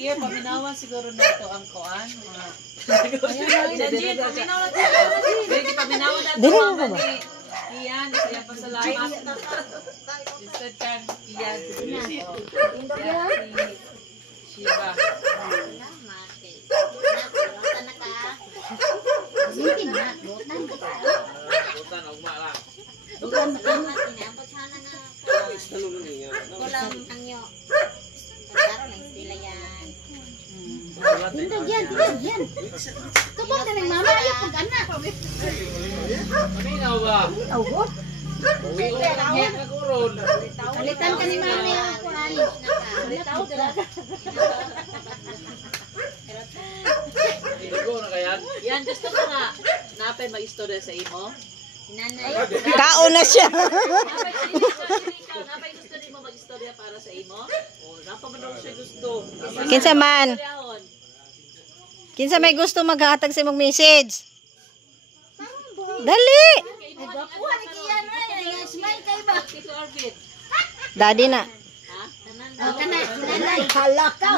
Sige, paminawan siguro na ito ang kuan. Jadi, paminawan na ito. Paminawan na ito. Iyan, siya pasalamat. Instead kan, iyan. Shiba. Sige na, butan ka. Butan, ugma lang. Butan na kinabot sana na. Kulang angyo. Pagkaro na sila yan. Tindog yan, tindog yan. Tubang ka ng mama, ayaw pag-anak. Paminaw ba? Paminaw ko? Uwi ko lang yan kaguron. Alitan ka ni mami ang kuhan. Alitaw ka. Iligo na kaya. Yan, gusto ko nga. Napay mag-istorya sa imo. Nanay. Kaon na siya. Napay gusto din mo mag-istorya para sa imo? O, napamanong siya gusto. Kinsa man. Kinsa may gusto maghatag sa imong message. Dali. Nagwapuhan ni Kian Ray. Smile kayo ba? Tito Arvid. Daddy na. Ha? O, kanay. Nanay. Halakaw.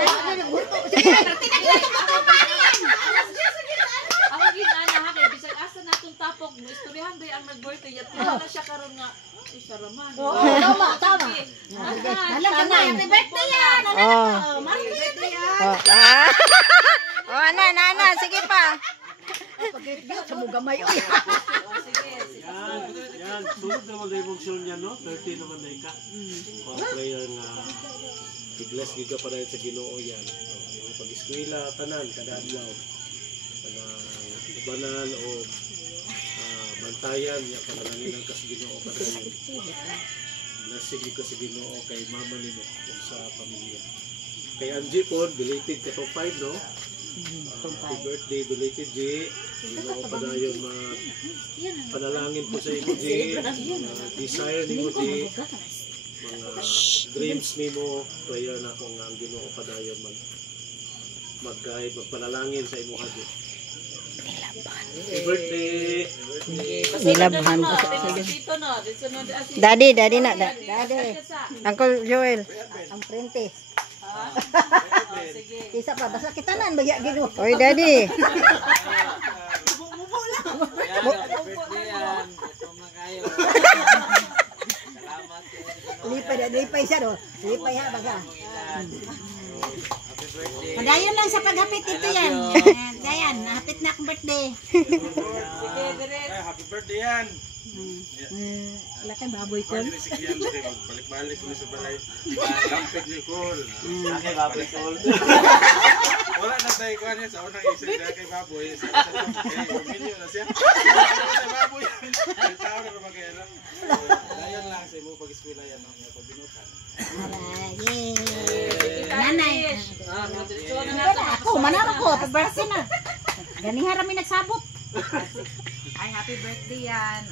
Ako ginana ha kay bisag asa natong tapok mo istoryahan ba ang nag-birthday yat na siya karon nga ay saraman. Tama. Hala ka na. Happy birthday yan. Oh. Happy birthday yan. Oh, ana, sige pa. Yan, sunod naman na yung show niya, no? 30 naman na ika. Prayer nga, i-bless giga pa rin sa Ginoo yan. Yung pag-eskwela, tanan, kada adlaw. Ibanan o bantayan, yung panalangin ng kas Ginoo pa rin. Blessing ka sa Ginoo kay mama ni mo sa pamilya. Kay Angie po, belated ka to 5, no? Happy birthday, belated G. Ginoo pa na yung panalangin po sa imo G. Desire ni mo G. Mga dreams ni mo. Prayer na kung ang Ginoo pa na yung mag-guide, magpanalangin sa imo G. Happy birthday! Nilabhan ko sa Dito no, dito no. Daddy na. Daddy. Uncle Joel. Ang prente. Sige. Isa pa, basta kita na, bagya gino. Oy, Daddy. Lipay siya do. Lipay ha, baga. Padayon lang sa paghapit ito yan. Yan, hapit na akong birthday. Sige, dire. Happy birthday yan! Wala kang baboy ko. Balik-balik mo sa balay. Lampig ni Col. Okay, baboy tol. Wala na tayo kuha niya sa unang isa dahil kay baboy. Pamilyo na siya. Sa baboy. May tao na naman kaya na. Dayan lang sa imo pag-eskwela yan. Pagbinutan. Yay! Nanay. Diretso na nato. Ako, manawa ko. Pag-birthday na. Ganihan rami nagsabot. Ay, happy birthday yan.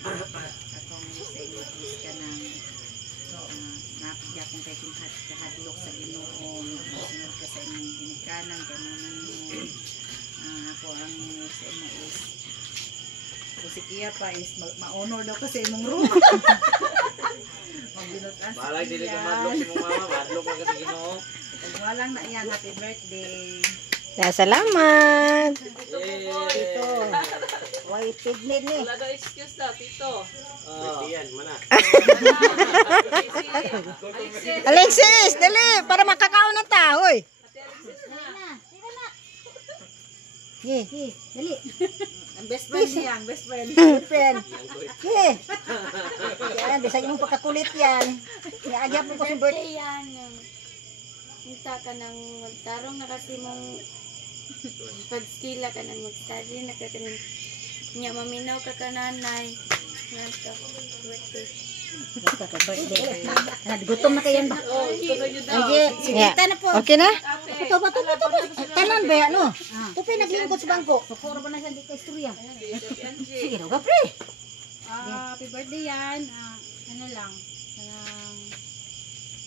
Akong sa iyo ka ng napigya kong kay kahadlok sa Ginoo. Sunod ka sa inyong ginikanan kay naman mo. Ako ang sa imo is kung si Kia pa is ma-honor daw ko sa imong room. Magbinutan sa Balay dili ka madlok si mong mama, madlok ka sa Ginoo. Pag walang na yan, happy birthday. Salamat. Dito. Why tignin ni? Wala daw excuse na, Tito. Yan, mana. Alexis, dali para makakaon ng tahoy. Ye, dali. Ang best friend niya, ang best friend. Friend. Ye. Yan, bisag imong pagkakulit yan. Iaagya po ko sa birthday. Yan. Hinta ka ng magtarong na kasi mong pag-skila ka ng mag-study na ka kanin. Nya maminaw ka kananay. Nanta birthday. Gutom na kayan ba? Aye, sige, na po. Okay na? Ito ba? Tanan ba yan, no? Tupi naglingkod sa bangko. Sukuro ba na siya di ka istorya? Sige, no, kapre. Happy birthday yan. Ano lang.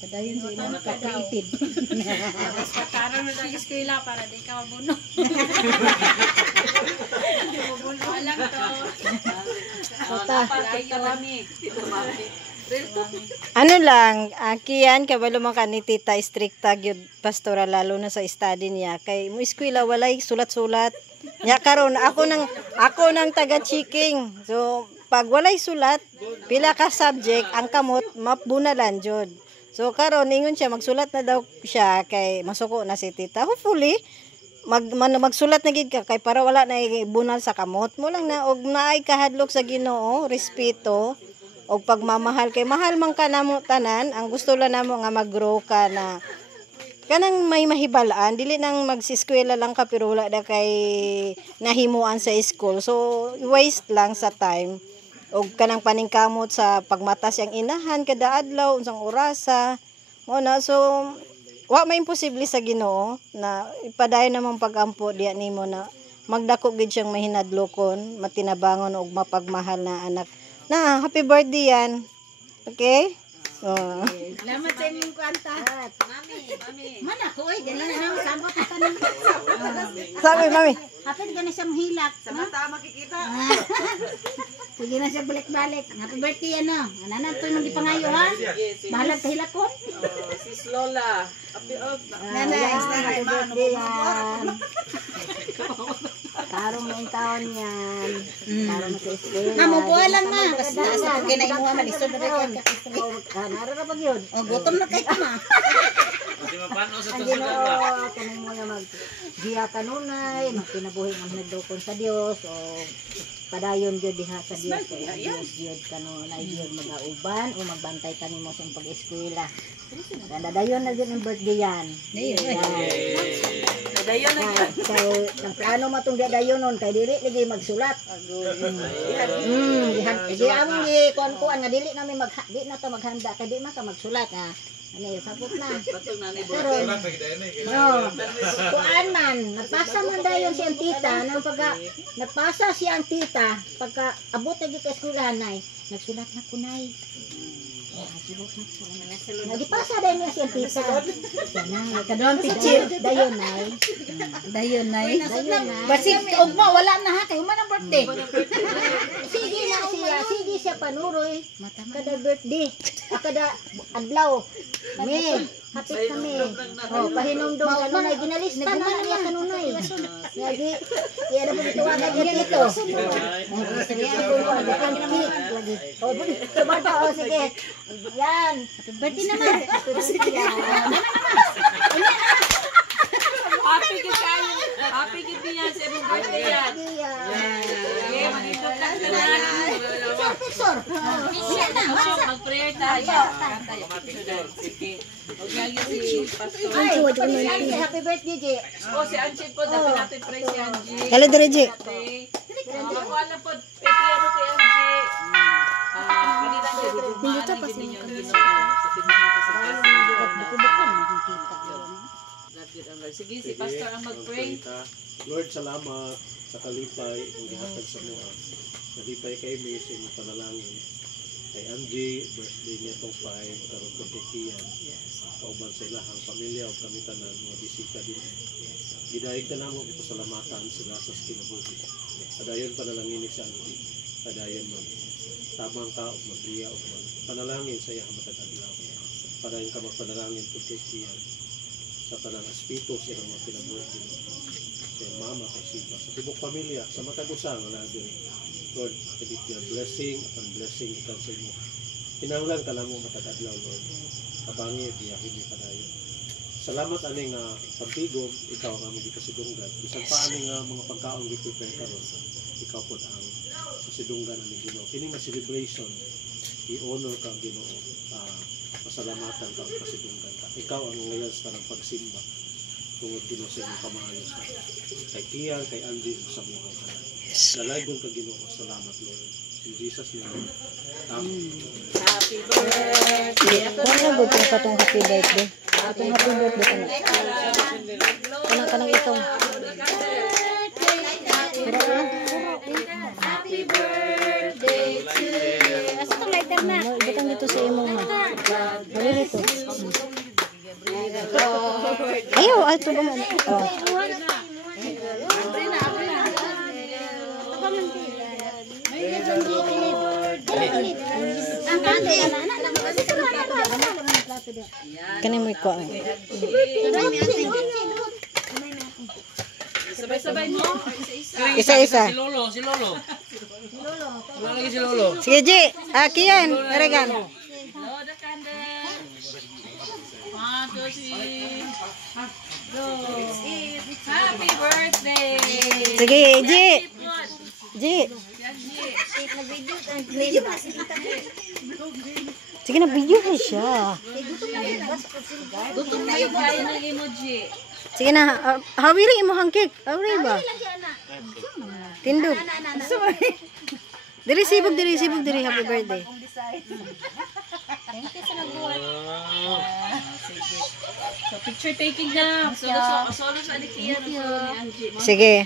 Padayon sa imong ka-creative. Tapos katarang na lang eskwela para di ka mabuno. Mabuno lang to. Dapat kay kami. Tito Mami. Ano lang, kiyan kabalo man ka ni tita stricta gyud pastora lalo na sa study niya kay mo eskwela walay sulat-sulat. Nya karon ako nang taga-checking. So pag walay sulat, pila ka subject ang kamot mabunalan jud. So karon ingon siya magsulat na daw siya kay masuko na si tita. Hopefully magsulat na gid ka kay para wala na bunal sa kamot mo lang na og naay kahadlok sa Ginoo, respeto og pagmamahal kay mahal man ka namo tanan. Ang gusto lang namo nga mag-grow ka na kanang may mahibalaan, dili nang magsiskwela lang ka pero wala na kay nahimuan sa school. So waste lang sa time og kanang paningkamot sa pagmata siyang inahan kada adlaw unsang orasa mo na. So wa may imposible sa Ginoo na ipadayon namang pagampo diya nimo na magdako gid siyang mahinadlokon, matinabangon og mapagmahal na anak. Na happy birthday yan. Okay? Oh. Salamat sa inyong kwanta. Mami. Mana ko oy, dali na lang sabot ka tanong. Sabi mami. Hapit ka na siya mahilak. Samanta makikita. Sige na siya balik-balik. Happy birthday ano. Ana to yung gipangayo ha. Bahalag ka hilakon. Sis Lola. Happy Nanay, happy birthday yan. Tarong na yung taon yan. Tarong na sa eskwela. Mamubuha lang ma. Kasi nasa kung ginay mo nga malisod na rin ka. Naro na pag yun. O gutom na kayo ma. Ang Ginoo, kanay mo na mag-giya kanunay, magpinabuhi ang nagdukon sa Dios o padayon gyud diha sa Dios kay Dios gyud kanunay gyud magauban o magbantay kanimo sa pag-eskwela. Dadayon na gyud ang birthday yan. Dayon na yan. Kay ang plano matong dadayonon kay dili lagi magsulat. Di among kuan nga dili namin di na to maghanda kay di man ka magsulat ha. Ano sabot na. Patong na ni Pero kuan man, nagpasa man dayon siyang tita nang nagpasa siyang tita pagka abot na gyud ka eskwelahan nay, nagsulat na kunay. Nagipasa dayon niya siyang tita. Nay, kadong teacher dayon nay. Dayon nay. Dayon nay. Basig ugma wala na ha kay human ang birthday. Sige siya panuroy. Kada birthday, kada adlaw. Me, hapit kami. Oh, pahinumdum kanunay ginalista na niya kanunay. Lagi, iya na po tuwagan niya dito. Sige ako lagi. Oh, bata oh sige. Yan. Happy birthday naman. Happy gid kayo. Happy gid niya sa imong birthday yan. Okay, manindot lang ka na. Picture. Mag-prayer tayo. Tayo. Sige. Okay, si Pastor. Ay, happy birthday, J. Oh, si Angie po. Dapat natin pray si Angie. Kala dire G. Makuha na po. Pepiano kay Angie. Kanina siya. Dito pa siya. Sige, si Pastor ang mag-pray. Lord, salamat sa kalipay ang gihatag sa mga. Kalipay kay May sa inyong panalangin. Kay Angie, birthday niya itong 5, karoon ko kay Kian. Kauban sa ilahang pamilya o kamitanan, mga bisita din. Gidahig ka naman ito salamatan sila sa kinabuhi. Padayon panalangin ni siya Angie. Padayon man. Tamang ka o mag-iya o panalangin sa iya matagaglaw. Padayon ka magpanalangin po kay Kian. Sa tanang aspito siya ng mga kinabuhi din. Sa mama, kay Shiva, sa tibok pamilya, sa matagusang na din. Lord, kadit your blessing upon blessing ikan sa imo. Pinanglan ka na mo matagaglaw, Lord. Kabangi, biyahin niyo padayon. Salamat aning pagtigom, ikaw nga mga kasidunggan. Bisan pa aning mga pagkaong gi-prepare karon, ikaw po ang kasidunggan aning Ginoo. Kini nga celebration, i-honor ka Ginoo. Pasalamatan ka ang kasidunggan ka. Ikaw ang ngayon sa ng pagsimba. Tungod Ginoo sa inyong kamaayos ka. Kay Kian, kay Andy, sa buhay ka. Dalaygon ka Ginoo. Salamat Lord. In Jesus' name. Amen. Happy birthday. Wala ba kung patong happy birthday? Patong happy birthday ka na. Kanang itong. Happy birthday to you. Asa itong lighter na? Ibutang dito sa imo ha. Wala dito. Ayaw, ito ba man? Oh. Ang birthday. Kani mo ikuha. Sabay-sabay mo. Isa-isa. Si Lolo. Wala lagi si Lolo. Sige, Ji. Aki yan. Regan. Blow the candle. 1, 2, 3. Go. Happy birthday. Sige, Ji. Ji. Sige na, video na siya. Gutom kayo kaya ng emoji. Sige na, hawiri mo hangkik. Hawiri ba? Tindog. Diri sibog, diri. Happy birthday. Thank you sa nagbuhat. So, picture taking na. Solo sa Anikia. Solo ni Angie. Sige.